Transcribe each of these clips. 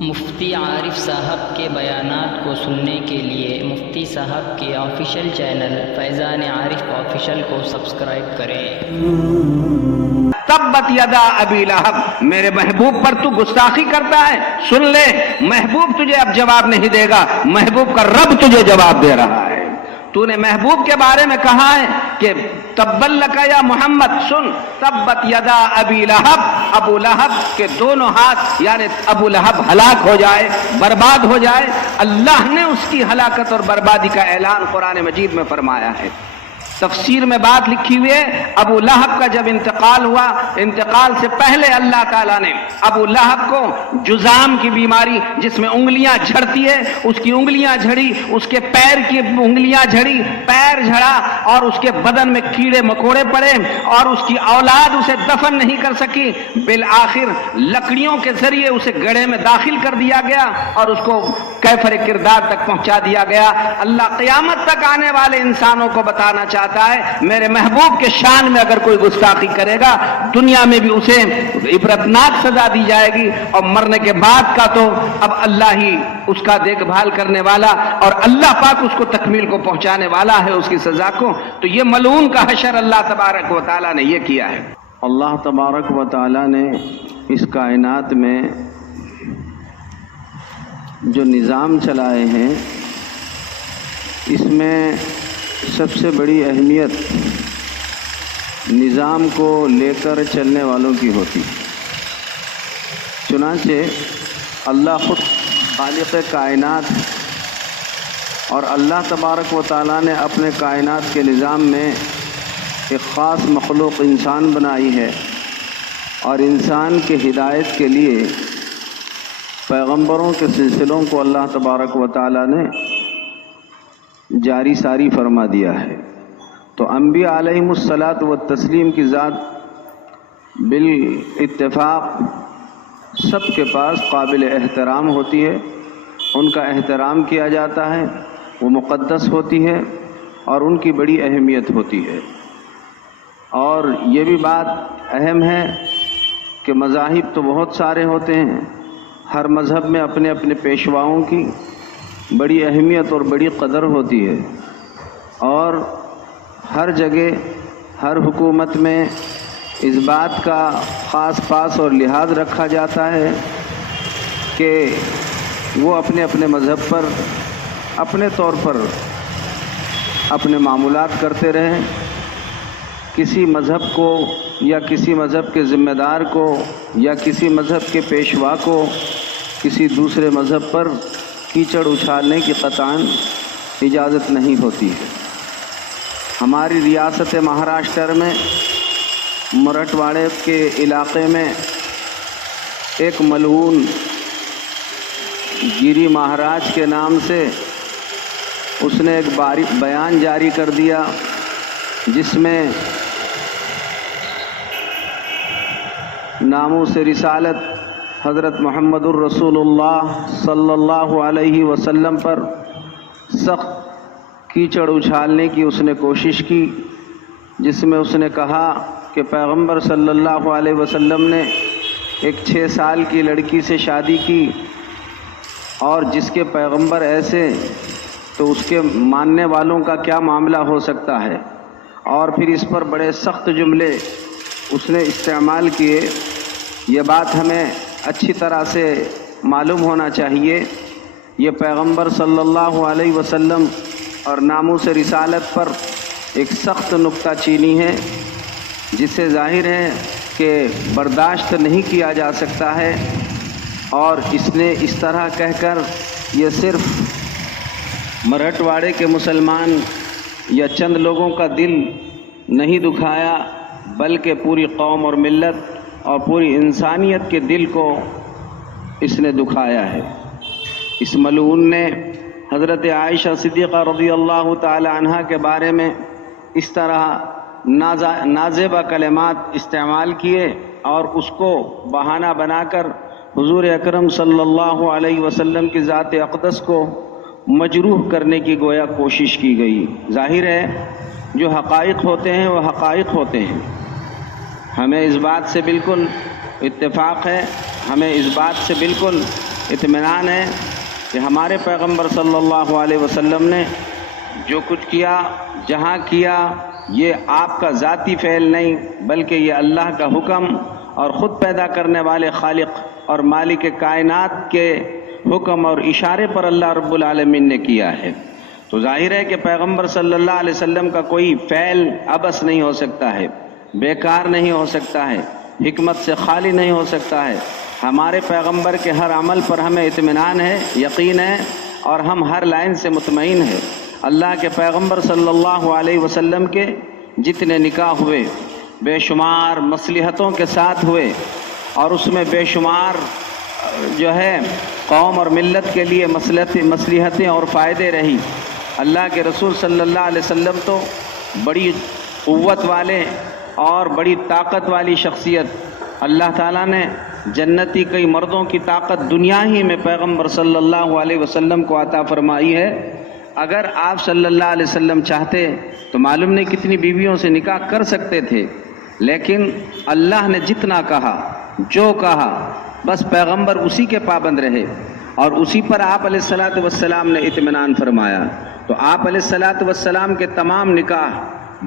مفتی عارف صاحب کے بیانات کو سننے کے لیے مفتی صاحب کے آفیشیل چینل فیضان عارف آفیشیل کو سبسکرائب کریں۔ تبت یدا ابی لہب، میرے محبوب پر تو گستاخی کرتا ہے، سن لے، محبوب تجھے اب جواب نہیں دے گا، محبوب کا رب تجھے جواب دے رہا ہے۔ تو نے محبوب کے بارے میں کہا ہے کہ تبا لک یا محمد، سن، تبت یدا ابی لہب، ابو لہب کے دونوں ہاتھ، یعنی ابو لہب ہلاک ہو جائے، برباد ہو جائے۔ اللہ نے اس کی ہلاکت اور بربادی کا اعلان قرآن مجید میں فرمایا ہے۔ تفسیر میں بات لکھی ہوئی ہے، ابو لہب کا جب انتقال ہوا، انتقال سے پہلے اللہ تعالیٰ نے ابو لہب کو جذام کی بیماری، جس میں انگلیاں جھڑتی ہے، اس کی انگلیاں جھڑی، اس کے پیر کی انگلیاں جھڑی، پیر جھڑا، اور اس کے بدن میں کیڑے مکوڑے پڑے، اور اس کی اولاد اسے دفن نہیں کر سکی۔ بالآخر لکڑیوں کے ذریعے اسے گڑھے میں داخل کر دیا گیا اور اس کو کیفر کردار تک پہنچا دیا گیا۔ اللہ قیامت تک آنے والے انسانوں کو بتانا چاہتا ہے، میرے محبوب کے شان میں اگر کوئی گستاخی کرے گا، دنیا میں بھی اسے عبرتناک سزا دی جائے گی، اور مرنے کے بعد کا تو اب اللہ ہی اس کا دیکھ بھال کرنے والا، اور اللہ پاک اس کو تکمیل کو پہنچانے والا ہے اس کی سزا کو۔ تو یہ ملعون کا حشر اللہ تبارک و تعالیٰ نے یہ کیا ہے۔ اللہ تبارک و تعالیٰ نے اس کائنات میں جو نظام چلائے ہیں، اس میں سب سے بڑی اہمیت نظام کو لے کر چلنے والوں کی ہوتی۔ چنانچہ اللہ خود خالق کائنات، اور اللہ تبارک و تعالیٰ نے اپنے کائنات کے نظام میں ایک خاص مخلوق انسان بنائی ہے، اور انسان کے ہدایت کے لیے پیغمبروں کے سلسلوں کو اللہ تبارک و تعالیٰ نے جاری ساری فرما دیا ہے۔ تو انبیاء علیہم الصلاۃ والتسلیم کی ذات بالاتفاق سب کے پاس قابل احترام ہوتی ہے، ان کا احترام کیا جاتا ہے، وہ مقدس ہوتی ہے، اور ان کی بڑی اہمیت ہوتی ہے۔ اور یہ بھی بات اہم ہے کہ مذاہب تو بہت سارے ہوتے ہیں، ہر مذہب میں اپنے اپنے پیشواؤں کی بڑی اہمیت اور بڑی قدر ہوتی ہے، اور ہر جگہ ہر حکومت میں اس بات کا خاص پاس اور لحاظ رکھا جاتا ہے کہ وہ اپنے اپنے مذہب پر اپنے طور پر اپنے معمولات کرتے رہیں۔ کسی مذہب کو یا کسی مذہب کے ذمہ دار کو یا کسی مذہب کے پیشوا کو کسی دوسرے مذہب پر کیچڑ اچھالنے کی قطعاً اجازت نہیں ہوتی ہے۔ ہماری ریاست مہاراشٹر میں مرٹھواڑے کے علاقے میں ایک ملعون گیری مہاراج کے نام سے اس نے ایک بیان جاری کر دیا، جس میں ناموس رسالت حضرت محمد الرسول اللہ صلی اللہ علیہ وسلم پر سخت کیچڑ اچھالنے کی اس نے کوشش کی، جس میں اس نے کہا کہ پیغمبر صلی اللہ علیہ وسلم نے ایک 6 سال کی لڑکی سے شادی کی، اور جس کے پیغمبر ایسے تو اس کے ماننے والوں کا کیا معاملہ ہو سکتا ہے۔ اور پھر اس پر بڑے سخت جملے اس نے استعمال کیے۔ یہ بات ہمیں اچھی طرح سے معلوم ہونا چاہیے، یہ پیغمبر صلی اللہ علیہ وسلم اور ناموس رسالت پر ایک سخت نکتہ چینی ہے، جسے ظاہر ہے کہ برداشت نہیں کیا جا سکتا ہے، اور اس نے اس طرح کہہ کر یہ صرف مرٹھواڑے کے مسلمان یا چند لوگوں کا دل نہیں دکھایا، بلکہ پوری قوم اور ملت اور پوری انسانیت کے دل کو اس نے دکھایا ہے۔ اس ملعون نے حضرت عائشہ صدیقہ رضی اللہ تعالی عنہا کے بارے میں اس طرح نازیبہ کلمات استعمال کیے، اور اس کو بہانہ بنا کر حضور اکرم صلی اللہ علیہ وسلم کی ذات اقدس کو مجروح کرنے کی گویا کوشش کی گئی۔ ظاہر ہے جو حقائق ہوتے ہیں وہ حقائق ہوتے ہیں، ہمیں اس بات سے بالکل اتفاق ہے، ہمیں اس بات سے بالکل اطمینان ہے کہ ہمارے پیغمبر صلی اللہ علیہ وسلم نے جو کچھ کیا، جہاں کیا، یہ آپ کا ذاتی فعل نہیں بلکہ یہ اللہ کا حکم اور خود پیدا کرنے والے خالق اور مالک کائنات کے حکم اور اشارے پر اللہ رب العالمین نے کیا ہے۔ تو ظاہر ہے کہ پیغمبر صلی اللہ علیہ وسلم کا کوئی فعل عبث نہیں ہو سکتا ہے، بیکار نہیں ہو سکتا ہے، حکمت سے خالی نہیں ہو سکتا ہے۔ ہمارے پیغمبر کے ہر عمل پر ہمیں اطمینان ہے، یقین ہے، اور ہم ہر لائن سے مطمئن ہیں۔ اللہ کے پیغمبر صلی اللہ علیہ وسلم کے جتنے نکاح ہوئے بے شمار مصلحتوں کے ساتھ ہوئے، اور اس میں بے شمار جو ہے قوم اور ملت کے لیے مصلحتیں اور فائدے رہی۔ اللہ کے رسول صلی اللہ علیہ وسلم تو بڑی قوت والے اور بڑی طاقت والی شخصیت، اللہ تعالیٰ نے جنتی کئی مردوں کی طاقت دنیا ہی میں پیغمبر صلی اللہ علیہ وسلم کو عطا فرمائی ہے۔ اگر آپ صلی اللہ علیہ وسلم چاہتے تو معلوم نہیں کتنی بیویوں سے نکاح کر سکتے تھے، لیکن اللہ نے جتنا کہا، جو کہا، بس پیغمبر اسی کے پابند رہے اور اسی پر آپ علیہ الصلاۃ والسلام نے اطمینان فرمایا۔ تو آپ علیہ الصلاۃ والسلام کے تمام نکاح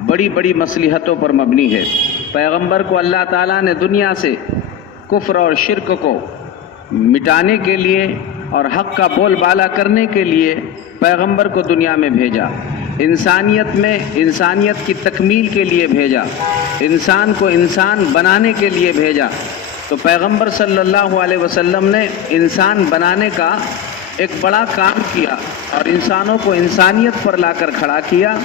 بڑی بڑی مصلحتوں پر مبنی ہے۔ پیغمبر کو اللہ تعالیٰ نے دنیا سے کفر اور شرک کو مٹانے کے لیے اور حق کا بول بالا کرنے کے لیے پیغمبر کو دنیا میں بھیجا، انسانیت کی تکمیل کے لیے بھیجا، انسان کو انسان بنانے کے لیے بھیجا۔ تو پیغمبر صلی اللہ علیہ وسلم نے انسان بنانے کا ایک بڑا کام کیا اور انسانوں کو انسانیت پر لا کر کھڑا کیا،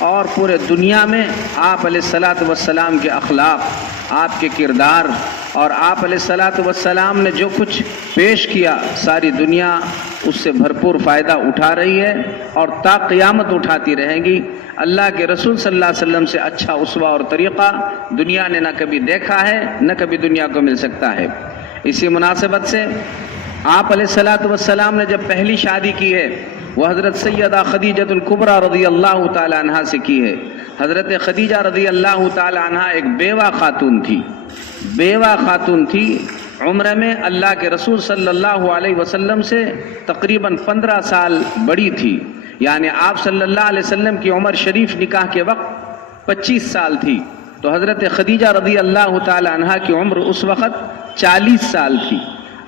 اور پورے دنیا میں آپ علیہ الصلاۃ والسلام کے اخلاق، آپ کے کردار اور آپ علیہ الصلاۃ والسلام نے جو کچھ پیش کیا، ساری دنیا اس سے بھرپور فائدہ اٹھا رہی ہے اور تا قیامت اٹھاتی رہے گی۔ اللہ کے رسول صلی اللہ علیہ وسلم سے اچھا اسوہ اور طریقہ دنیا نے نہ کبھی دیکھا ہے نہ کبھی دنیا کو مل سکتا ہے۔ اسی مناسبت سے آپ علیہ الصلاۃ والسلام نے جب پہلی شادی کی ہے وہ حضرت سیدہ خدیجۃ الکبریٰ رضی اللہ تعالی عنہا سے کی ہے۔ حضرت خدیجہ رضی اللہ تعالی عنہا ایک بیوہ خاتون تھی، عمر میں اللہ کے رسول صلی اللہ علیہ وسلم سے تقریباً 15 سال بڑی تھی، یعنی آپ صلی اللہ علیہ وسلم کی عمر شریف نکاح کے وقت 25 سال تھی، تو حضرت خدیجہ رضی اللہ تعالی عنہا کی عمر اس وقت 40 سال تھی۔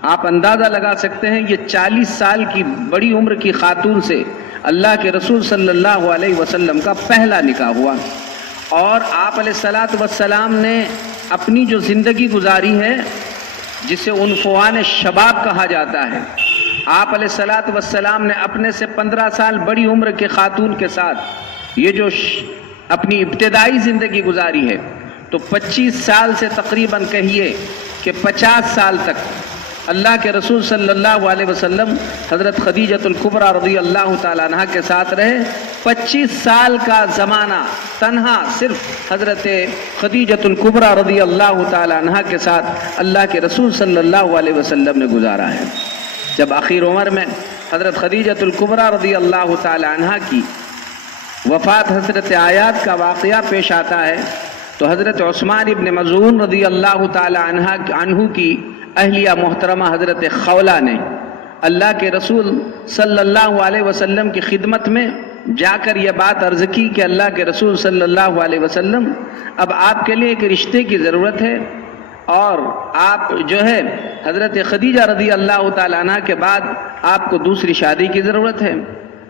آپ اندازہ لگا سکتے ہیں یہ 40 سال کی بڑی عمر کی خاتون سے اللہ کے رسول صلی اللہ علیہ وسلم کا پہلا نکاح ہوا، اور آپ علیہ الصلاۃ والسلام نے اپنی جو زندگی گزاری ہے جسے عنفوان شباب کہا جاتا ہے، آپ علیہ الصلاۃ والسلام نے اپنے سے 15 سال بڑی عمر کے خاتون کے ساتھ یہ جو اپنی ابتدائی زندگی گزاری ہے، تو 25 سال سے تقریباً کہیے کہ 50 سال تک اللہ کے رسول صلی اللہ علیہ وسلم حضرت خدیجۃ الکبریٰ رضی اللہ تعالیٰ عنہ کے ساتھ رہے۔ 25 سال کا زمانہ تنہا صرف حضرت خدیجۃ الکبریٰ رضی اللہ تعالیٰ عنہ کے ساتھ اللہ کے رسول صلی اللہ علیہ وسلم نے گزارا ہے۔ جب آخر عمر میں حضرت خدیجۃ الکبریٰ رضی اللہ تعالیٰ عنہ کی وفات حضرت آیات کا واقعہ پیش آتا ہے، تو حضرت عثمان ابن مظعون رضی اللہ تعالیٰ عنہ کی اہلیہ محترمہ حضرت خولہ نے اللہ کے رسول صلی اللہ علیہ وسلم کی خدمت میں جا کر یہ بات عرض کی کہ اللہ کے رسول صلی اللہ علیہ وسلم اب آپ کے لیے ایک رشتے کی ضرورت ہے، اور آپ جو ہے حضرت خدیجہ رضی اللہ تعالیٰ عنہ کے بعد آپ کو دوسری شادی کی ضرورت ہے۔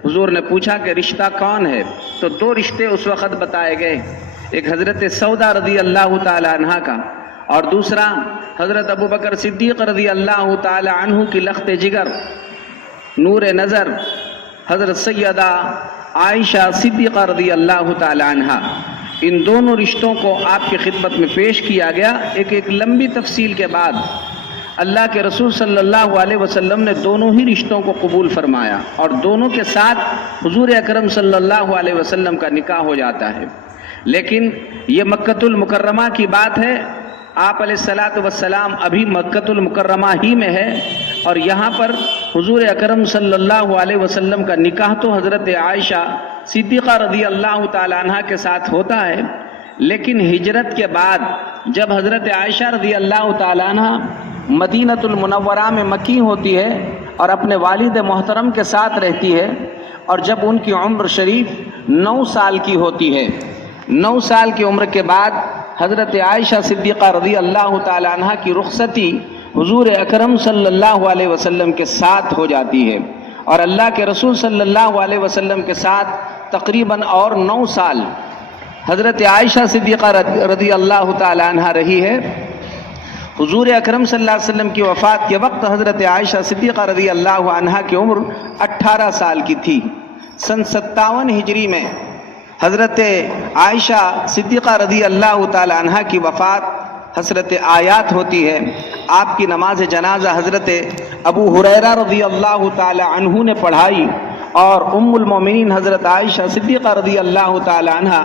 حضور نے پوچھا کہ رشتہ کون ہے؟ تو 2 رشتے اس وقت بتائے گئے، ایک حضرت سودا رضی اللہ تعالیٰ عنہ کا، اور دوسرا حضرت ابو بکر صدیق رضی اللہ تعالی عنہ کی لخت جگر، نور نظر حضرت سیدہ عائشہ صدیقہ رضی اللہ تعالی عنہ۔ ان دونوں رشتوں کو آپ کی خدمت میں پیش کیا گیا۔ ایک لمبی تفصیل کے بعد اللہ کے رسول صلی اللہ علیہ وسلم نے دونوں ہی رشتوں کو قبول فرمایا، اور دونوں کے ساتھ حضور اکرم صلی اللہ علیہ وسلم کا نکاح ہو جاتا ہے۔ لیکن یہ مکۃ المکرمہ کی بات ہے، آپ علیہ الصلاۃ والسلام ابھی مکۃ المکرمہ ہی میں ہے، اور یہاں پر حضور اکرم صلی اللہ علیہ وسلم کا نکاح تو حضرت عائشہ صدیقہ رضی اللہ تعالی عنہ کے ساتھ ہوتا ہے، لیکن ہجرت کے بعد جب حضرت عائشہ رضی اللہ تعالیٰ عنہ مدینۃ المنورہ میں مقیم ہوتی ہے اور اپنے والد محترم کے ساتھ رہتی ہے، اور جب ان کی عمر شریف 9 سال کی ہوتی ہے، 9 سال کی عمر کے بعد حضرت عائشہ صدیقہ رضی اللہ تعالیٰ عنہ کی رخصتی حضور اکرم صلی اللہ علیہ وسلم کے ساتھ ہو جاتی ہے، اور اللہ کے رسول صلی اللہ علیہ وسلم کے ساتھ تقریباً اور 9 سال حضرت عائشہ صدیقہ رضی اللہ تعالیٰ عنہ رہی ہے۔ حضور اکرم صلی اللہ علیہ وسلم کی وفات کے وقت حضرت عائشہ صدیقہ رضی اللہ عنہ کی عمر 18 سال کی تھی۔ سن 57 ہجری میں حضرت عائشہ صدیقہ رضی اللہ تعالی عنہ کی وفات حسرت آیات ہوتی ہے۔ آپ کی نماز جنازہ حضرت ابو ہریرہ رضی اللہ تعالی عنہ نے پڑھائی، اور ام المومنین حضرت عائشہ صدیقہ رضی اللہ تعالی عنہ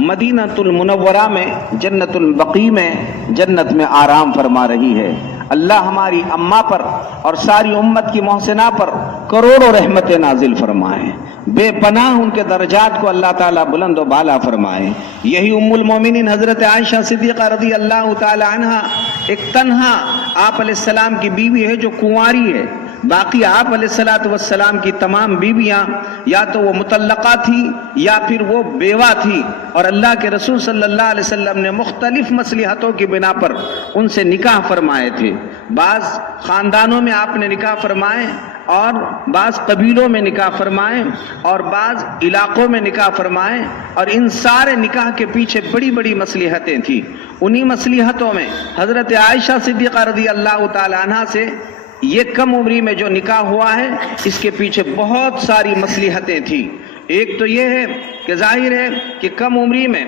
مدینۃ المنورہ میں جنت البقیع میں جنت میں آرام فرما رہی ہے۔ اللہ ہماری اماں پر اور ساری امت کی محسنہ پر کروڑوں رحمت نازل فرمائے، بے پناہ ان کے درجات کو اللہ تعالیٰ بلند و بالا فرمائے۔ یہی ام المومنین حضرت عائشہ صدیقہ رضی اللہ تعالی عنہ ایک تنہا آپ علیہ السلام کی بیوی ہے جو کنواری ہے، باقی آپ علیہ السلام کی تمام بیویاں یا تو وہ مطلقہ تھی یا پھر وہ بیوہ تھی، اور اللہ کے رسول صلی اللہ علیہ وسلم نے مختلف مصلحتوں کی بنا پر ان سے نکاح فرمائے تھے۔ بعض خاندانوں میں آپ نے نکاح فرمائے، اور بعض قبیلوں میں نکاح فرمائے، اور بعض علاقوں میں نکاح فرمائے، اور ان سارے نکاح کے پیچھے بڑی بڑی مصلحتیں تھیں۔ انہی مصلحتوں میں حضرت عائشہ صدیقہ رضی اللہ تعالی عنہ سے یہ کم عمری میں جو نکاح ہوا ہے، اس کے پیچھے بہت ساری مصلحتیں تھیں۔ ایک تو یہ ہے کہ ظاہر ہے کہ کم عمری میں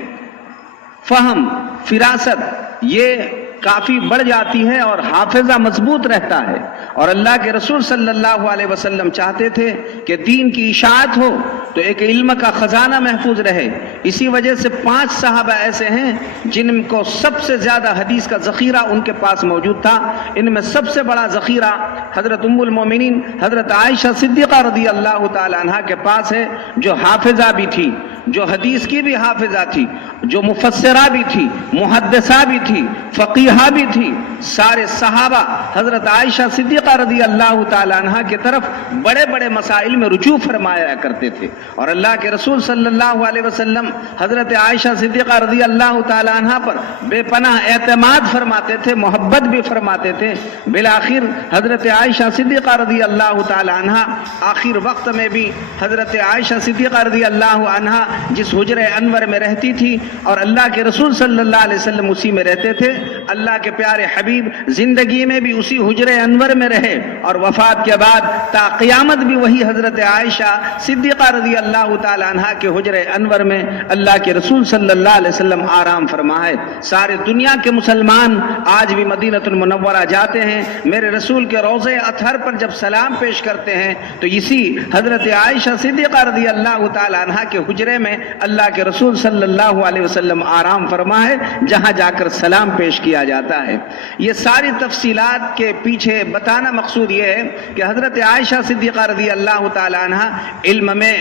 فہم، فراست یہ کافی بڑھ جاتی ہے اور حافظہ مضبوط رہتا ہے، اور اللہ کے رسول صلی اللہ علیہ وسلم چاہتے تھے کہ دین کی اشاعت ہو تو ایک علم کا خزانہ محفوظ رہے۔ اسی وجہ سے 5 صحابہ ایسے ہیں جن کو سب سے زیادہ حدیث کا ذخیرہ ان کے پاس موجود تھا۔ ان میں سب سے بڑا ذخیرہ حضرت ام المومنین حضرت عائشہ صدیقہ رضی اللہ تعالی عنہ کے پاس ہے، جو حافظہ بھی تھی، جو حدیث کی بھی حافظہ تھی، جو مفسرہ بھی تھی، محدثہ بھی تھی، فقیہہ بھی تھی۔ سارے صحابہ حضرت عائشہ صدیقہ رضی اللہ تعالی عنہ کی طرف بڑے بڑے مسائل میں رجوع فرمایا کرتے تھے، اور اللہ کے رسول صلی اللہ علیہ وسلم حضرت عائشہ صدیقہ رضی اللہ تعالی عنہ پر بے پناہ اعتماد فرماتے تھے، محبت بھی فرماتے تھے۔ بالآخر حضرت عائشہ صدیقہ رضی اللہ تعالی عنہ آخر وقت میں بھی حضرت عائشہ صدیقہ رضی اللہ عنہ جس حجرہ انور میں رہتی تھی، اور اللہ کے رسول صلی اللہ علیہ وسلم اسی میں رہتے تھے، اللہ کے پیارے حبیب زندگی میں بھی اسی حجرہ انور میں رہے، اور وفات کے بعد تا قیامت بھی وہی حضرت عائشہ صدیقہ رضی اللہ تعالی عنہ کے حجرہ انور میں اللہ کے رسول صلی اللہ علیہ وسلم آرام فرمائے۔ سارے دنیا کے مسلمان آج بھی مدینۃ المنورہ جاتے ہیں، میرے رسول کے روضہ اطہر پر جب سلام پیش کرتے ہیں تو اسی حضرت عائشہ صدیقہ رضی اللہ تعالی عنہ کے حجرے میں اللہ کے رسول صلی اللہ علیہ وسلم آرام فرمائے، جہاں جا کر سلام پیش کیا جاتا ہے۔ یہ ساری تفصیلات کے پیچھے بتانا مقصود یہ ہے کہ حضرت عائشہ صدیقہ رضی اللہ تعالی عنہ علم میں،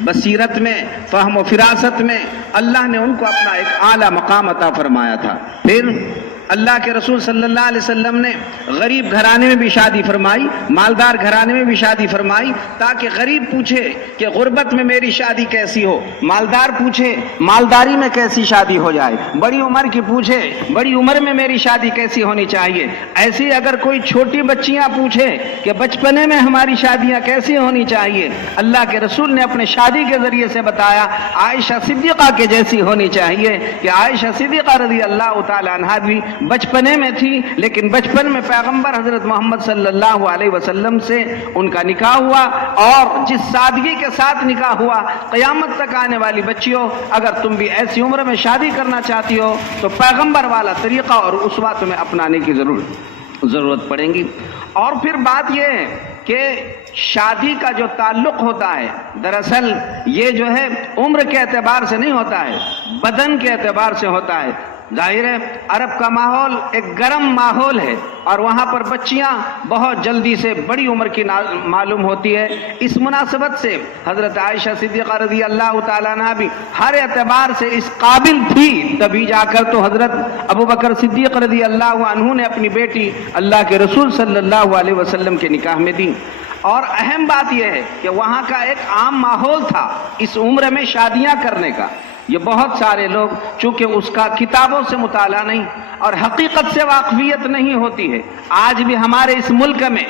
بصیرت میں، فہم و فراست میں اللہ نے ان کو اپنا ایک اعلیٰ مقام عطا فرمایا تھا۔ پھر اللہ کے رسول صلی اللہ علیہ وسلم نے غریب گھرانے میں بھی شادی فرمائی، مالدار گھرانے میں بھی شادی فرمائی، تاکہ غریب پوچھے کہ غربت میں میری شادی کیسی ہو، مالدار پوچھے مالداری میں کیسی شادی ہو جائے، بڑی عمر کی پوچھے بڑی عمر میں میری شادی کیسی ہونی چاہیے۔ ایسی اگر کوئی چھوٹی بچیاں پوچھے کہ بچپنے میں ہماری شادیاں کیسی ہونی چاہیے، اللہ کے رسول نے اپنے شادی کے ذریعے سے بتایا عائشہ صدیقہ کے جیسی ہونی چاہیے، کہ عائشہ صدیقہ رضی اللہ تعالی عنہ بھی بچپنے میں تھی، لیکن بچپن میں پیغمبر حضرت محمد صلی اللہ علیہ وسلم سے ان کا نکاح ہوا، اور جس سادگی کے ساتھ نکاح ہوا، قیامت تک آنے والی بچیوں اگر تم بھی ایسی عمر میں شادی کرنا چاہتی ہو تو پیغمبر والا طریقہ اور اسوہ تمہیں اپنانے کی ضرورت پڑیں گی۔ اور پھر بات یہ ہے کہ شادی کا جو تعلق ہوتا ہے دراصل یہ جو ہے عمر کے اعتبار سے نہیں ہوتا ہے، بدن کے اعتبار سے ہوتا ہے۔ ظاہر ہے عرب کا ماحول ایک گرم ماحول ہے اور وہاں پر بچیاں بہت جلدی سے بڑی عمر کی معلوم ہوتی ہے. اس مناسبت سے حضرت عائشہ صدیقہ رضی اللہ تعالیٰ عنہ بھی ہر اعتبار سے اس قابل تھی، تبھی جا کر تو حضرت ابو بکر صدیق رضی اللہ عنہ نے اپنی بیٹی اللہ کے رسول صلی اللہ علیہ وسلم کے نکاح میں دی. اور اہم بات یہ ہے کہ وہاں کا ایک عام ماحول تھا اس عمر میں شادیاں کرنے کا. یہ بہت سارے لوگ چونکہ اس کا کتابوں سے مطالعہ نہیں اور حقیقت سے واقفیت نہیں ہوتی ہے. آج بھی ہمارے اس ملک میں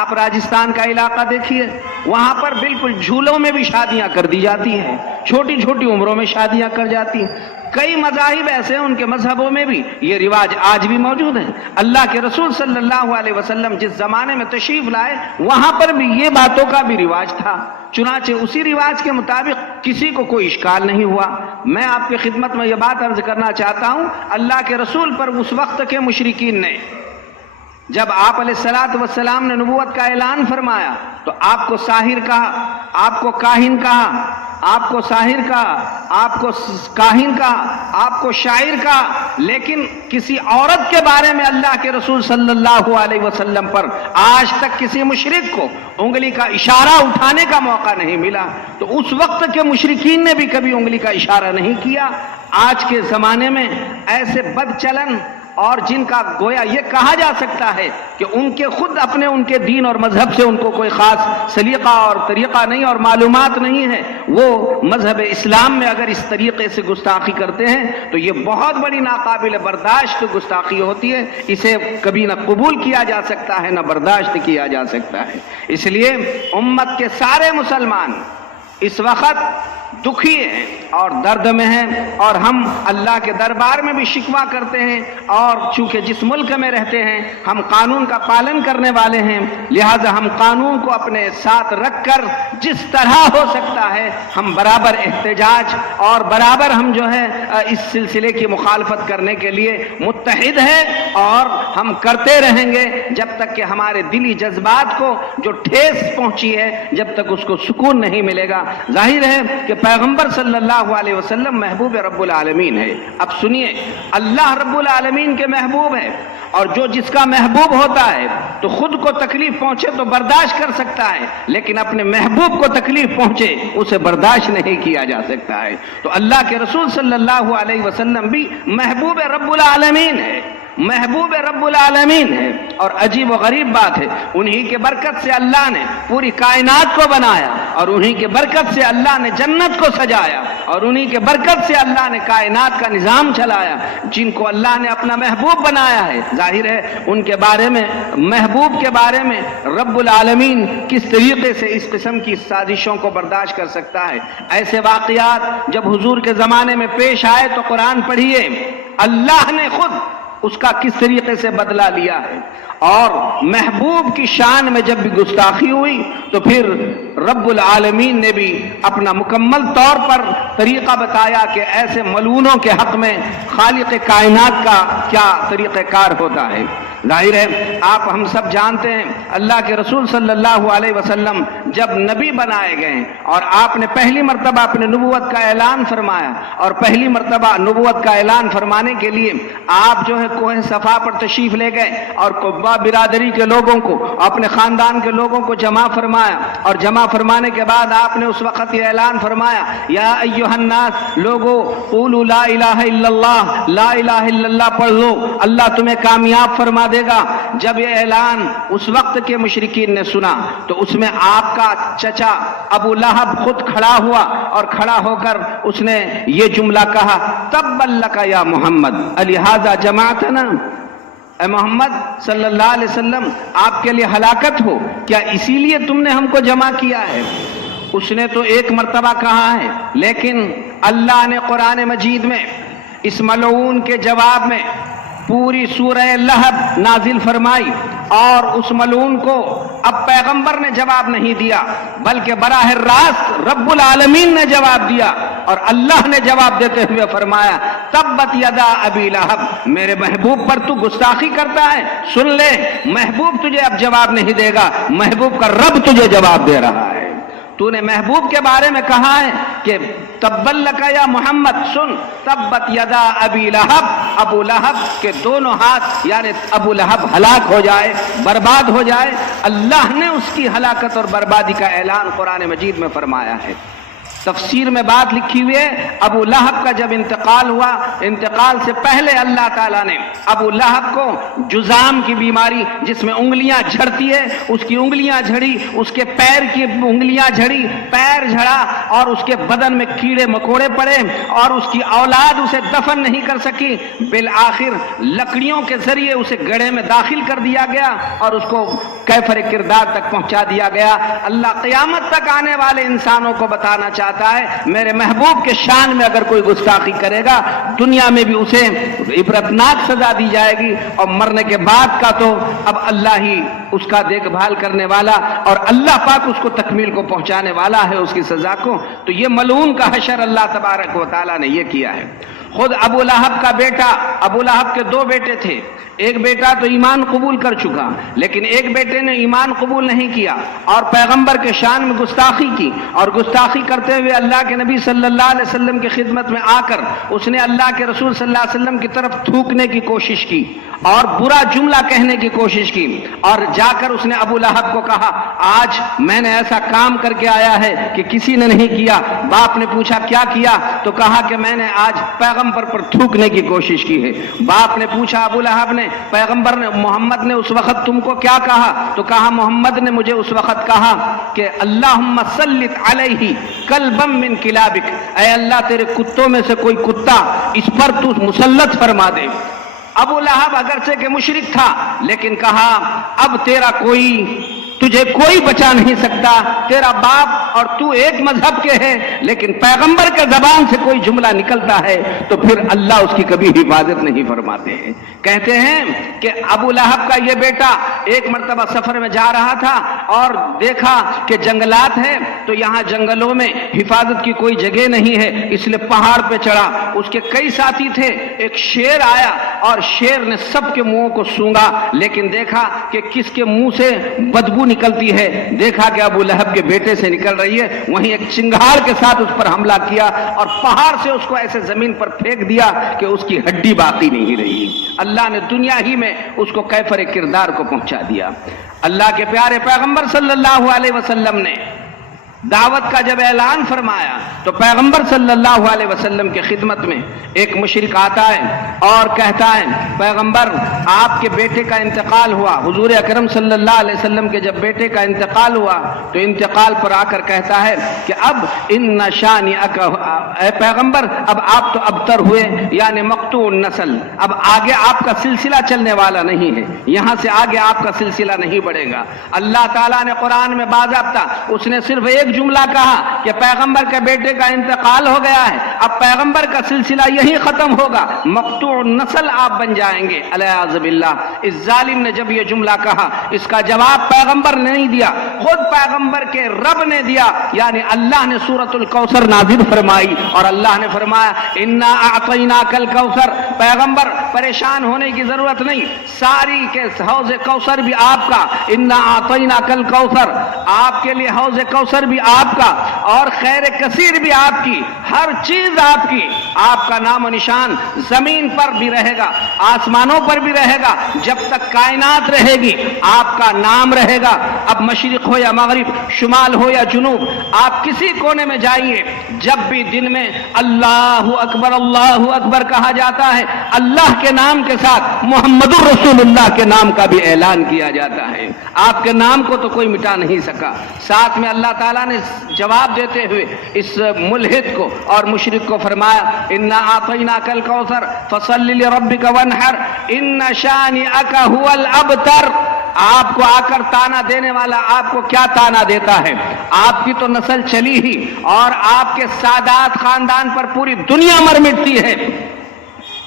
آپ راجستھان کا علاقہ دیکھیے، وہاں پر بالکل جھولوں میں بھی شادیاں کر دی جاتی ہیں، چھوٹی چھوٹی عمروں میں شادیاں کر جاتی ہیں. کئی مذاہب ایسے ہیں ان کے مذہبوں میں بھی یہ رواج آج بھی موجود ہے. اللہ کے رسول صلی اللہ علیہ وسلم جس زمانے میں تشریف لائے وہاں پر بھی یہ باتوں کا بھی رواج تھا. چنانچہ اسی رواج کے مطابق کسی کو کوئی اشکال نہیں ہوا. میں آپ کی خدمت میں یہ بات عرض کرنا چاہتا ہوں، اللہ کے رسول پر اس وقت کے مشرکین نے جب آپ علیہ الصلوۃ والسلام نے نبوت کا اعلان فرمایا تو آپ کو ساحر کہا، آپ کو کاہن کہا، آپ کو ساحر کہا، آپ کو کاہن کہا، آپ کو شاعر کہا، لیکن کسی عورت کے بارے میں اللہ کے رسول صلی اللہ علیہ وسلم پر آج تک کسی مشرک کو انگلی کا اشارہ اٹھانے کا موقع نہیں ملا. تو اس وقت کے مشرکین نے بھی کبھی انگلی کا اشارہ نہیں کیا. آج کے زمانے میں ایسے بد چلن اور جن کا گویا یہ کہا جا سکتا ہے کہ ان کے خود اپنے ان کے دین اور مذہب سے ان کو کوئی خاص سلیقہ اور طریقہ نہیں اور معلومات نہیں ہے، وہ مذہب اسلام میں اگر اس طریقے سے گستاخی کرتے ہیں تو یہ بہت بڑی ناقابل برداشت گستاخی ہوتی ہے. اسے کبھی نہ قبول کیا جا سکتا ہے نہ برداشت کیا جا سکتا ہے. اس لیے امت کے سارے مسلمان اس وقت دکھی ہیں اور درد میں ہیں اور ہم اللہ کے دربار میں بھی شکوہ کرتے ہیں. اور چونکہ جس ملک میں رہتے ہیں ہم قانون کا پالن کرنے والے ہیں، لہذا ہم قانون کو اپنے ساتھ رکھ کر جس طرح ہو سکتا ہے ہم برابر احتجاج اور برابر ہم جو ہے اس سلسلے کی مخالفت کرنے کے لیے متحد ہیں اور ہم کرتے رہیں گے جب تک کہ ہمارے دلی جذبات کو جو ٹھیس پہنچی ہے جب تک اس کو سکون نہیں ملے گا. ظاہر ہے کہ پیغمبر صلی اللہ علیہ وسلم محبوب رب العالمین ہے. اب سنیے، اللہ رب العالمین کے محبوب ہے اور جو جس کا محبوب ہوتا ہے تو خود کو تکلیف پہنچے تو برداشت کر سکتا ہے، لیکن اپنے محبوب کو تکلیف پہنچے اسے برداشت نہیں کیا جا سکتا ہے. تو اللہ کے رسول صلی اللہ علیہ وسلم بھی محبوب رب العالمین ہے، محبوب رب العالمین ہے. اور عجیب و غریب بات ہے، انہی کے برکت سے اللہ نے پوری کائنات کو بنایا اور انہی کے برکت سے اللہ نے جنت کو سجایا اور انہی کے برکت سے اللہ نے کائنات کا نظام چلایا. جن کو اللہ نے اپنا محبوب بنایا ہے ظاہر ہے ان کے بارے میں، محبوب کے بارے میں رب العالمین کس طریقے سے اس قسم کی سازشوں کو برداشت کر سکتا ہے. ایسے واقعات جب حضور کے زمانے میں پیش آئے تو قرآن پڑھیے، اللہ نے خود اس کا کس طریقے سے بدلہ لیا ہے. اور محبوب کی شان میں جب بھی گستاخی ہوئی تو پھر رب العالمین نے بھی اپنا مکمل طور پر طریقہ بتایا کہ ایسے ملعونوں کے حق میں خالق کائنات کا کیا طریقہ کار ہوتا ہے. ظاہر ہے آپ ہم سب جانتے ہیں اللہ کے رسول صلی اللہ علیہ وسلم جب نبی بنائے گئے اور آپ نے پہلی مرتبہ اپنے نبوت کا اعلان فرمایا اور پہلی مرتبہ نبوت کا اعلان فرمانے کے لیے آپ جو ہے کوہ صفا پر تشریف لے گئے اور قبا برادری کے لوگوں کو، اپنے خاندان کے لوگوں کو جمع فرمایا اور جمع فرمانے کے بعد آپ نے اس وقت یہ اعلان فرمایا، یا ایھا الناس، لوگو قولوا لا الہ الا اللہ، لا الہ الا اللہ پڑھ لو، اللہ تمہیں کامیاب فرما دے گا. جب یہ اعلان اس وقت کے مشرکین نے سنا تو اس میں آپ کا چچا ابو لہب خود کھڑا ہوا اور کھڑا ہو کر اس نے یہ جملہ کہا، تبا لک یا محمد الہذا جمعتنا، اے محمد صلی اللہ علیہ وسلم آپ کے لیے ہلاکت ہو، کیا اسی لیے تم نے ہم کو جمع کیا ہے؟ اس نے تو ایک مرتبہ کہا ہے، لیکن اللہ نے قرآن مجید میں اس ملعون کے جواب میں پوری سورہ لہب نازل فرمائی اور اس ملعون کو اب پیغمبر نے جواب نہیں دیا بلکہ براہ راست رب العالمین نے جواب دیا اور اللہ نے جواب دیتے ہوئے فرمایا، تبت یدا ابی لہب، میرے محبوب پر تو گستاخی کرتا ہے، سن لے محبوب تجھے اب جواب نہیں دے گا، محبوب کا رب تجھے جواب دے رہا ہے. تو نے محبوب کے بارے میں کہا ہے کہ تبت لک یا محمد، سن، تبت یدا ابی لہب، ابو لہب کے دونوں ہاتھ یعنی ابو لہب ہلاک ہو جائے، برباد ہو جائے۔ اللہ نے اس کی ہلاکت اور بربادی کا اعلان قرآن مجید میں فرمایا ہے۔ تفسیر میں بات لکھی ہوئی ہے، ابو لہب کا جب انتقال ہوا، انتقال سے پہلے اللہ تعالیٰ نے ابو لہب کو جذام کی بیماری، جس میں انگلیاں جھڑتی ہے، اس کی انگلیاں جھڑی، اس کے پیر کی انگلیاں جھڑی، پیر جھڑا، اور اس کے بدن میں کیڑے مکوڑے پڑے، اور اس کی اولاد اسے دفن نہیں کر سکی۔ بالآخر لکڑیوں کے ذریعے اسے گڑھے میں داخل کر دیا گیا اور اس کو کیفر کردار تک پہنچا دیا گیا۔ اللہ قیامت تک آنے والے انسانوں کو بتانا چاہتا ہے، میرے محبوب کے شان میں اگر کوئی گستاخی کرے گا، دنیا میں بھی اسے عبرتناک سزا دی جائے گی، اور مرنے کے بعد کا تو اب اللہ ہی اس کا دیکھ بھال کرنے والا، اور اللہ پاک اس کو تکمیل کو پہنچانے والا ہے اس کی سزا کو۔ تو یہ ملعون کا حشر اللہ تبارک و تعالیٰ نے یہ کیا ہے۔ خود ابو لہب کا بیٹا، ابو لہب کے دو بیٹے تھے، ایک بیٹا تو ایمان قبول کر چکا، لیکن ایک بیٹے نے ایمان قبول نہیں کیا اور پیغمبر کے شان میں گستاخی کی، اور گستاخی کرتے ہوئے اللہ کے نبی صلی اللہ علیہ وسلم کی خدمت میں آ کر اس نے اللہ کے رسول صلی اللہ علیہ وسلم کی طرف تھوکنے کی کوشش کی اور برا جملہ کہنے کی کوشش کی، اور جا کر اس نے ابو لہب کو کہا، آج میں نے ایسا کام کر کے آیا ہے کہ کسی نے نہیں کیا۔ باپ نے پوچھا کیا کیا؟ تو کہا کہ میں نے آج پیغمبر پر تھوکنے کی کوشش کی ہے۔ باپ نے پوچھا ابو لہب نے، پیغمبر نے، محمد نے اس وقت تم کو کیا کہا؟ تو کہا محمد نے مجھے اس وقت کہا کہ اللہم سلط علیہ کلبا من کلابک، اے اللہ تیرے کتوں میں سے کوئی کتا اس پر تو مسلط فرما دے۔ ابو لہب اگرچہ کہ مشرک تھا، لیکن کہا اب تیرا تجھے کوئی بچا نہیں سکتا، تیرا باپ اور تو ایک مذہب کے ہیں، لیکن پیغمبر کے زبان سے کوئی جملہ نکلتا ہے تو پھر اللہ اس کی کبھی حفاظت نہیں فرماتے ہیں۔ کہتے ہیں کہ ابو لہب کا یہ بیٹا ایک مرتبہ سفر میں جا رہا تھا اور دیکھا کہ جنگلات ہیں، تو یہاں جنگلوں میں حفاظت کی کوئی جگہ نہیں ہے، اس لیے پہاڑ پہ چڑھا۔ اس کے کئی ساتھی تھے، ایک شیر آیا اور شیر نے سب کے منہوں کو سونگا، لیکن دیکھا کہ کس کے منہ سے بدبو نکلتی ہے، دیکھا کہ ابو لہب کے بیٹے سے نکل رہی ہے، وہیں ایک چنگھاڑ کے ساتھ اس پر حملہ کیا اور پہاڑ سے اس کو ایسے زمین پر پھینک دیا کہ اس کی ہڈی باقی نہیں رہی۔ اللہ نے دنیا ہی میں اس کو کیفر کردار کو پہنچا دیا۔ اللہ کے پیارے پیغمبر صلی اللہ علیہ وسلم نے دعوت کا جب اعلان فرمایا تو پیغمبر صلی اللہ علیہ وسلم کی خدمت میں ایک مشرک آتا ہے اور کہتا ہے، پیغمبر آپ کے بیٹے کا انتقال ہوا۔ حضور اکرم صلی اللہ علیہ وسلم کے جب بیٹے کا انتقال ہوا تو انتقال پر آ کر کہتا ہے کہ اب ان شانئک، اے پیغمبر اب آپ تو ابتر ہوئے، یعنی مقطوع النسل، اب آگے آپ کا سلسلہ چلنے والا نہیں ہے، یہاں سے آگے آپ کا سلسلہ نہیں بڑھے گا۔ اللہ تعالیٰ نے قرآن میں باضابطہ اس نے صرف ایک جملہ کہا کہ پیغمبر کے بیٹے کا انتقال ہو گیا ہے، اب پیغمبر کا سلسلہ یہی ختم ہوگا، مقطوع النسل آپ بن جائیں گے۔ علیہ باللہ، اس ظالم نے جب یہ جملہ کہا، اس کا جواب پیغمبر نے نہیں دیا، خود پیغمبر کے رب نے دیا، یعنی اللہ نے سورۃ الکوثر نازل فرمائی اور اللہ نے فرمایا انا اعطیناک الکوثر۔ پیغمبر پریشان ہونے کی ضرورت نہیں، ساری کے حوض کوثر بھی آپ کا، انا اعطیناک الکوثر، آپ کے لیے حوض کوثر بھی آپ کا، اور خیر کثیر بھی آپ کی، ہر چیز آپ کی، آپ کا نام و نشان زمین پر بھی رہے گا، آسمانوں پر بھی رہے گا، جب تک کائنات رہے گی آپ کا نام رہے گا۔ اب مشرق ہو یا مغرب، شمال ہو یا جنوب، آپ کسی کونے میں جائیے، جب بھی دن میں اللہ اکبر کہا جاتا ہے، اللہ کے نام کے ساتھ محمد الرسول اللہ کے نام کا بھی اعلان کیا جاتا ہے۔ آپ کے نام کو تو کوئی مٹا نہیں سکا۔ ساتھ میں اللہ تعالیٰ نے جواب دیتے ہوئے اس ملحد کو اور مشرک کو فرمایا انا اعطیناک الکوثر فصل لربک وانحر ان شانئک هو الابتر۔ آپ کو آ کر تانا دینے والا آپ کو کیا تانا دیتا ہے؟ آپ کی تو نسل چلی ہی اور آپ کے سادات خاندان پر پوری دنیا مر مٹتی ہے،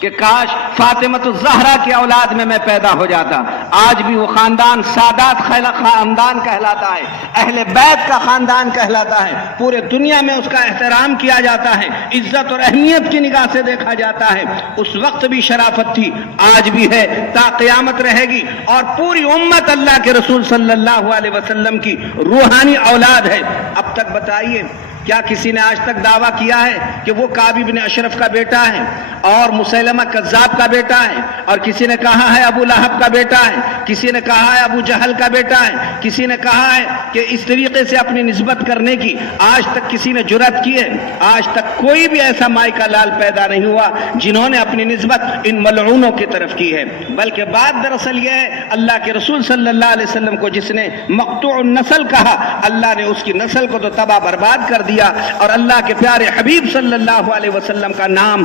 کہ کاش فاطمۃ الزہرا کی اولاد میں پیدا ہو جاتا. آج بھی وہ خاندان سادات خاندان کہلاتا ہے, اہل بیت کا خاندان کہلاتا ہے, پورے دنیا میں اس کا احترام کیا جاتا ہے, عزت اور اہمیت کی نگاہ سے دیکھا جاتا ہے. اس وقت بھی شرافت تھی, آج بھی ہے, تا قیامت رہے گی. اور پوری امت اللہ کے رسول صلی اللہ علیہ وسلم کی روحانی اولاد ہے. اب تک بتائیے کیا کسی نے آج تک دعویٰ کیا ہے کہ وہ کعب بن اشرف کا بیٹا ہے اور مسیلمہ کذاب کا بیٹا ہے, اور کسی نے کہا ہے ابو لہب کا بیٹا ہے, کسی نے کہا ہے ابو جہل کا بیٹا ہے, کسی نے کہا ہے کہ اس طریقے سے اپنی نسبت کرنے کی آج تک کسی نے جرأت کی ہے؟ آج تک کوئی بھی ایسا مائی کا لال پیدا نہیں ہوا جنہوں نے اپنی نسبت ان ملعونوں کی طرف کی ہے. بلکہ بات دراصل یہ ہے, اللہ کے رسول صلی اللہ علیہ وسلم کو جس نے مقطوع النسل کہا, اللہ نے اس کی نسل کو تو تباہ برباد کر دیا, اور اللہ کے پیارے حبیب صلی اللہ علیہ وسلم کا نام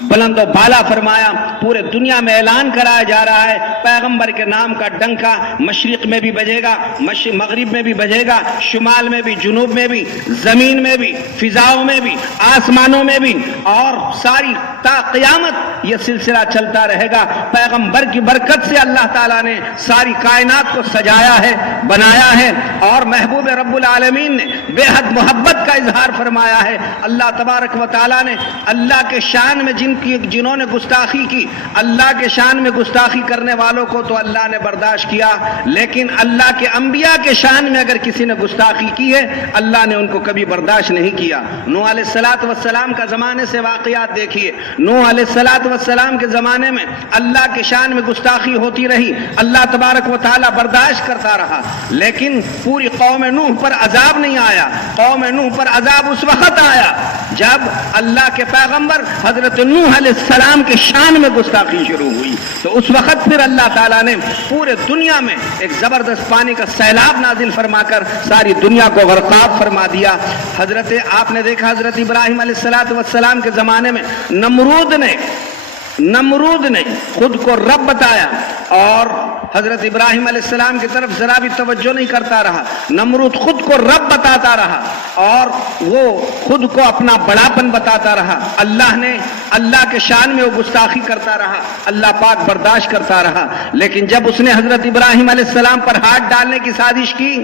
بلند و بالا فرمایا. پورے دنیا میں اعلان کرایا جا رہا ہے پیغمبر کے نام کا ڈنکا مشرق میں بھی بجے گا, مغرب میں بھی بجے گا, شمال میں بھی, جنوب میں بھی, زمین میں بھی, فضاؤں میں بھی, آسمانوں میں بھی, اور ساری تا قیامت یہ سلسلہ چلتا رہے گا. پیغمبر کی برکت سے اللہ تعالیٰ نے ساری کائنات کو سجایا ہے, بنایا ہے, اور محبوب رب العالمین نے بے حد محبت کا اظہار فرمایا ہے. اللہ تبارک و تعالیٰ نے اللہ کے شان میں جنہوں نے گستاخی کی, اللہ کے شان میں گستاخی کرنے والوں کو تو اللہ نے برداشت کیا, لیکن اللہ کے انبیاء کے شان میں اگر کسی نے گستاخی کی ہے اللہ نے ان کو کبھی برداشت نہیں کیا. نوح علیہ السلام کا زمانے سے واقعات دیکھیے. نوح علیہ السلام کے زمانے میں اللہ کے شان میں گستاخی ہوتی رہی, اللہ تبارک و تعالیٰ برداشت کرتا رہا, لیکن پوری قوم نوح پر عذاب نہیں آیا. قوم نوح پر عذاب اس وقت آیا جب اللہ کے پیغمبر حضرت نوح علیہ السلام کے شان میں گستاخی شروع ہوئی. تو اس وقت پھر اللہ تعالیٰ نے پورے دنیا میں ایک زبردست پانی کا سیلاب نازل فرما کر ساری دنیا کو غرقاب فرما دیا. آپ نے دیکھا حضرت ابراہیم علیہ السلام کے زمانے میں نمرود نے خود کو رب بتایا, اور حضرت ابراہیم علیہ السلام کی طرف ذرا بھی توجہ نہیں کرتا رہا. نمرود خود کو رب بتاتا رہا اور وہ خود کو اپنا بڑاپن بتاتا رہا. اللہ کے شان میں وہ گستاخی کرتا رہا, اللہ پاک برداشت کرتا رہا. لیکن جب اس نے حضرت ابراہیم علیہ السلام پر ہاتھ ڈالنے کی سازش کی,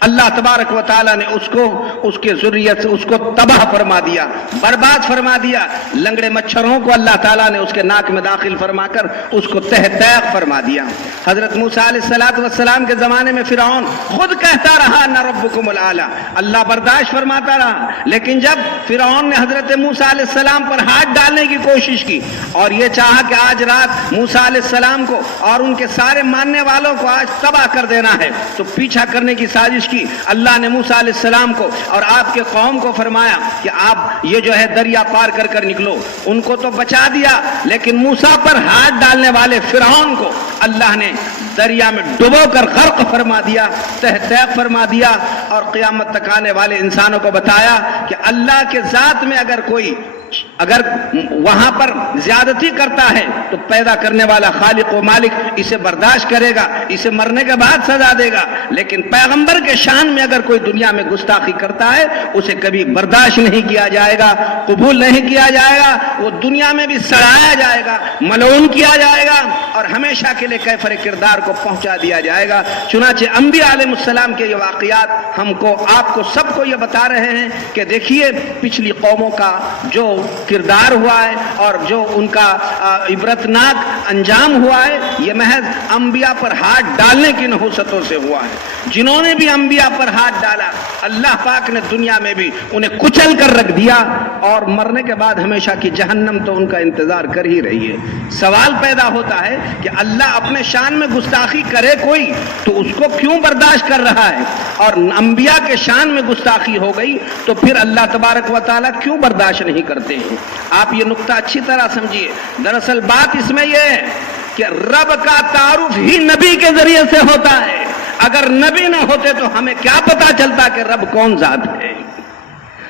اللہ تبارک و تعالیٰ نے اس کے ذریت سے اس کو تباہ فرما دیا, برباد فرما دیا. لنگڑے مچھروں کو اللہ تعالیٰ نے اس کے ناک میں داخل فرما کر اس کو تہ تیغ فرما دیا. حضرت موسیٰ علیہ السلام کے زمانے میں فرعون خود کہتا رہا انا ربکم الاعلی, اللہ برداشت فرماتا رہا. لیکن جب فرعون نے حضرت موسیٰ علیہ السلام پر ہاتھ ڈالنے کی کوشش کی اور یہ چاہا کہ آج رات موسیٰ علیہ السلام کو اور ان کے سارے ماننے والوں کو آج تباہ کر دینا ہے, تو پیچھا کرنے کی سازش کی. اللہ نے موسیٰ علیہ السلام کو اور آپ کے قوم کو فرمایا کہ آپ یہ جو ہے دریا پار کر نکلو. ان کو تو بچا دیا, لیکن موسیٰ پر ہاتھ ڈالنے والے فرعون کو اللہ نے دریا میں ڈبو کر غرق فرما دیا, تہ تیغ فرما دیا. اور قیامت تک آنے والے انسانوں کو بتایا کہ اللہ کے ذات میں اگر وہاں پر زیادتی کرتا ہے تو پیدا کرنے والا خالق و مالک اسے برداشت کرے گا, اسے مرنے کے بعد سزا دے گا. لیکن پیغمبر کے شان میں اگر کوئی دنیا میں گستاخی کرتا ہے اسے کبھی برداشت نہیں کیا جائے گا, قبول نہیں کیا جائے گا. وہ دنیا میں بھی سڑایا جائے گا, ملعون کیا جائے گا, اور ہمیشہ کے لیے کیفر کردار کو پہنچا دیا جائے گا. چنانچہ انبیاء علیہ السلام کے یہ واقعات ہم کو, آپ کو, سب کو یہ بتا رہے ہیں کہ دیکھیے پچھلی قوموں کا جو کردار ہوا ہے اور جو ان کا عبرتناک انجام ہوا ہے, یہ محض انبیاء پر ہاتھ ڈالنے کی نحوستوں سے ہوا ہے. جنہوں نے بھی انبیاء پر ہاتھ ڈالا اللہ پاک نے دنیا میں بھی انہیں کچل کر رکھ دیا, اور مرنے کے بعد ہمیشہ کی جہنم تو ان کا انتظار کر ہی رہی ہے. سوال پیدا ہوتا ہے کہ اللہ اپنے شان میں گستاخی کرے کوئی تو اس کو کیوں برداشت کر رہا ہے, اور انبیاء کے شان میں گستاخی ہو گئی تو پھر اللہ تبارک و تعالیٰ کیوں برداشت نہیں کرتے ہیں. آپ یہ نقطہ اچھی طرح سمجھیے. دراصل بات اس میں یہ ہے کہ رب کا تعارف ہی نبی کے ذریعے سے ہوتا ہے. اگر نبی نہ ہوتے تو ہمیں کیا پتا چلتا کہ رب کون ذات ہے.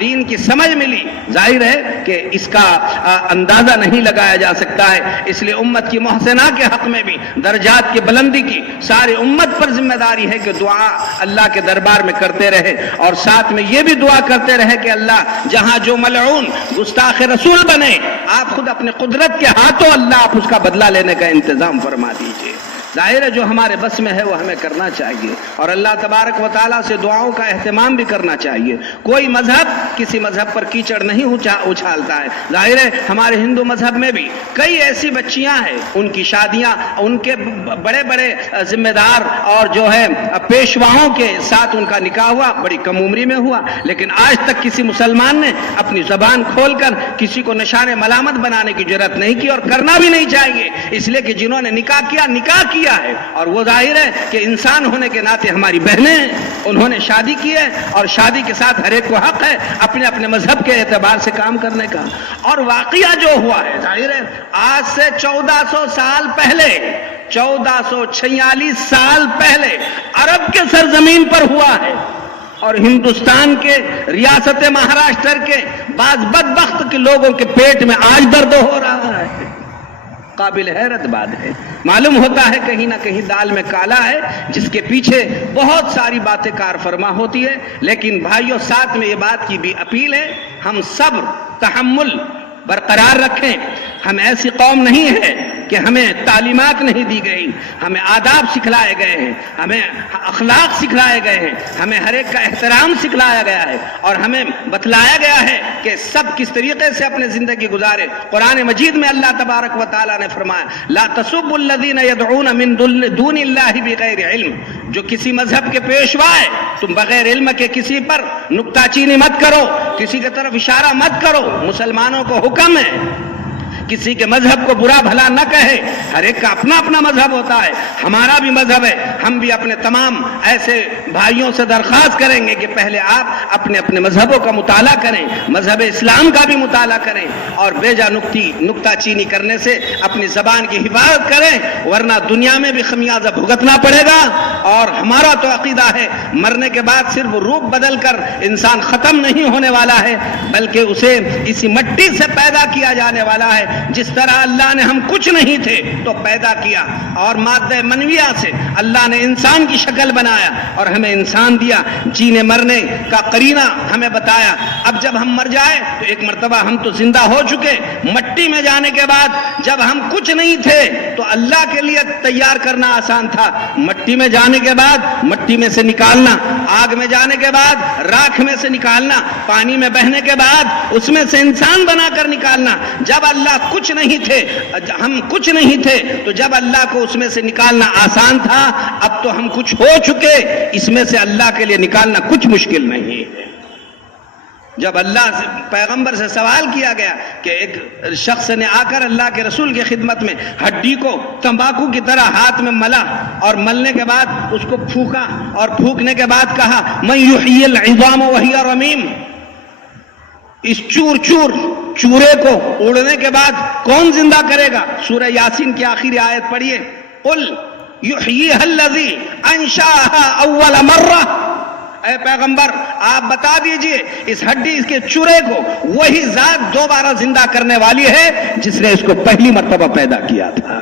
دین کی سمجھ ملی، ظاہر ہے کہ اس کا اندازہ نہیں لگایا جا سکتا ہے۔ اس لیے امت کی محسنہ کے حق میں بھی درجات کی بلندی کی ساری امت پر ذمہ داری ہے کہ دعا اللہ کے دربار میں کرتے رہے، اور ساتھ میں یہ بھی دعا کرتے رہے کہ اللہ جہاں جو ملعون گستاخ رسول بنے، آپ خود اپنے قدرت کے ہاتھوں اللہ آپ اس کا بدلہ لینے کا انتظام فرما دیجئے۔ ظاہر ہے جو ہمارے بس میں ہے وہ ہمیں کرنا چاہیے، اور اللہ تبارک و تعالیٰ سے دعاؤں کا اہتمام بھی کرنا چاہیے۔ کوئی مذہب کسی مذہب پر کیچڑ نہیں اچھالتا ہے۔ ظاہر ہے ہمارے ہندو مذہب میں بھی کئی ایسی بچیاں ہیں، ان کی شادیاں ان کے بڑے بڑے ذمہ دار اور جو ہے پیشواؤں کے ساتھ ان کا نکاح ہوا، بڑی کم عمری میں ہوا، لیکن آج تک کسی مسلمان نے اپنی زبان کھول کر کسی کو نشان ملامت بنانے کی جرات نہیں کی، اور کرنا بھی نہیں چاہیے، اس لیے کہ جنہوں نے نکاح کیا ہے، اور وہ ظاہر ہے کہ انسان ہونے کے ناطے ہماری بہنیں ہیں، انہوں نے شادی کی ہے، اور شادی کے ساتھ ہر ایک کو حق ہے اپنے اپنے مذہب کے اعتبار سے کام کرنے کا۔ اور واقعہ جو ہوا ہے ظاہر ہے آج سے 1400 سال پہلے، 1446 سال پہلے عرب کے سرزمین پر ہوا ہے، اور ہندوستان کے ریاست مہاراشٹر کے بعض بدبخت کے لوگوں کے پیٹ میں آج درد ہو رہا ہے۔ قابل حیرت بات ہے، معلوم ہوتا ہے کہیں نہ کہیں دال میں کالا ہے، جس کے پیچھے بہت ساری باتیں کار فرما ہوتی ہے۔ لیکن بھائیوں ساتھ میں یہ بات کی بھی اپیل ہے، ہم صبر تحمل برقرار رکھیں۔ ہم ایسی قوم نہیں ہے کہ ہمیں تعلیمات نہیں دی گئی، ہمیں آداب سکھلائے گئے ہیں، ہمیں اخلاق سکھلائے گئے ہیں، ہمیں ہر ایک کا احترام سکھلایا گیا ہے، اور ہمیں بتلایا گیا ہے کہ سب کس طریقے سے اپنے زندگی گزارے۔ قرآن مجید میں اللہ تبارک و تعالیٰ نے فرمایا لا تسبوا الذین یدعون من دون اللہ بغیر علم، جو کسی مذہب کے پیشوا ہے تم بغیر علم کے کسی پر نکتہ چینی مت کرو، کسی کی طرف اشارہ مت کرو۔ مسلمانوں کو حکم ہے کسی کے مذہب کو برا بھلا نہ کہے، ہر ایک کا اپنا اپنا مذہب ہوتا ہے، ہمارا بھی مذہب ہے۔ ہم بھی اپنے تمام ایسے بھائیوں سے درخواست کریں گے کہ پہلے آپ اپنے اپنے مذہبوں کا مطالعہ کریں، مذہب اسلام کا بھی مطالعہ کریں، اور بیجا نکتہ چینی کرنے سے اپنی زبان کی حفاظت کریں، ورنہ دنیا میں بھی خمیازہ بھگتنا پڑے گا۔ اور ہمارا تو عقیدہ ہے مرنے کے بعد صرف روپ بدل کر انسان ختم نہیں ہونے والا ہے، بلکہ اسے اسی مٹی سے پیدا کیا جانے والا ہے۔ جس طرح اللہ نے ہم کچھ نہیں تھے تو پیدا کیا، اور مادہ منویہ سے اللہ نے انسان کی شکل بنایا اور ہمیں انسان دیا، جینے مرنے کا قرینہ ہمیں بتایا۔ اب جب ہم مر جائے تو ایک مرتبہ ہم تو زندہ ہو چکے، مٹی میں جانے کے بعد جب ہم کچھ نہیں تھے تو اللہ کے لیے تیار کرنا آسان تھا، مٹی میں جانے کے بعد مٹی میں سے نکالنا، آگ میں جانے کے بعد راکھ میں سے نکالنا، پانی میں بہنے کے بعد اس میں سے انسان بنا کر نکالنا۔ جب اللہ کچھ نہیں تھے، ہم کچھ نہیں تھے تو جب اللہ کو اس میں سے نکالنا آسان تھا، اب تو ہم کچھ ہو چکے، اس میں سے اللہ کے لیے نکالنا کچھ مشکل نہیں ہے۔ جب اللہ سے پیغمبر سے سوال کیا گیا کہ ایک شخص نے آ کر اللہ کے رسول کی خدمت میں ہڈی کو تمباکو کی طرح ہاتھ میں ملا، اور ملنے کے بعد اس کو پھونکا، اور پھونکنے کے بعد کہا من یحیی العظام وہی رمیم، اس چورے کو اڑنے کے بعد کون زندہ کرے گا؟ سورہ یاسین کی آخری آیت پڑھیے، قل یحییھا الذی انشأھا اول مرہ، اے پیغمبر آپ بتا دیجئے اس ہڈی اس کے چورے کو وہی ذات دوبارہ زندہ کرنے والی ہے جس نے اس کو پہلی مرتبہ پیدا کیا تھا۔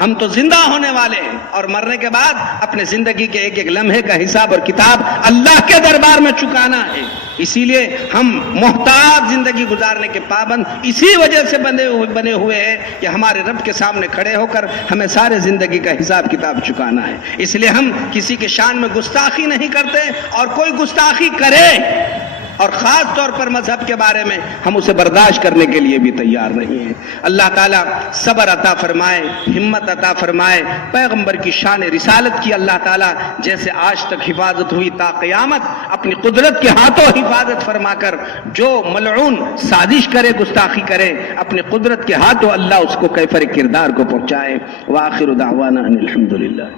ہم تو زندہ ہونے والے ہیں، اور مرنے کے بعد اپنے زندگی کے ایک ایک لمحے کا حساب اور کتاب اللہ کے دربار میں چکانا ہے۔ اسی لیے ہم محتاط زندگی گزارنے کے پابند اسی وجہ سے بنے ہوئے ہیں کہ ہمارے رب کے سامنے کھڑے ہو کر ہمیں سارے زندگی کا حساب کتاب چکانا ہے۔ اس لیے ہم کسی کے شان میں گستاخی نہیں کرتے، اور کوئی گستاخی کرے اور خاص طور پر مذہب کے بارے میں ہم اسے برداشت کرنے کے لیے بھی تیار نہیں ہیں۔ اللہ تعالیٰ صبر عطا فرمائے، ہمت عطا فرمائے، پیغمبر کی شان رسالت کی اللہ تعالیٰ جیسے آج تک حفاظت ہوئی تا قیامت اپنی قدرت کے ہاتھوں حفاظت فرما کر جو ملعون سازش کرے، گستاخی کرے، اپنی قدرت کے ہاتھوں اللہ اس کو کیفر کردار کو پہنچائے۔ وآخر دعوانا ان الحمدللہ۔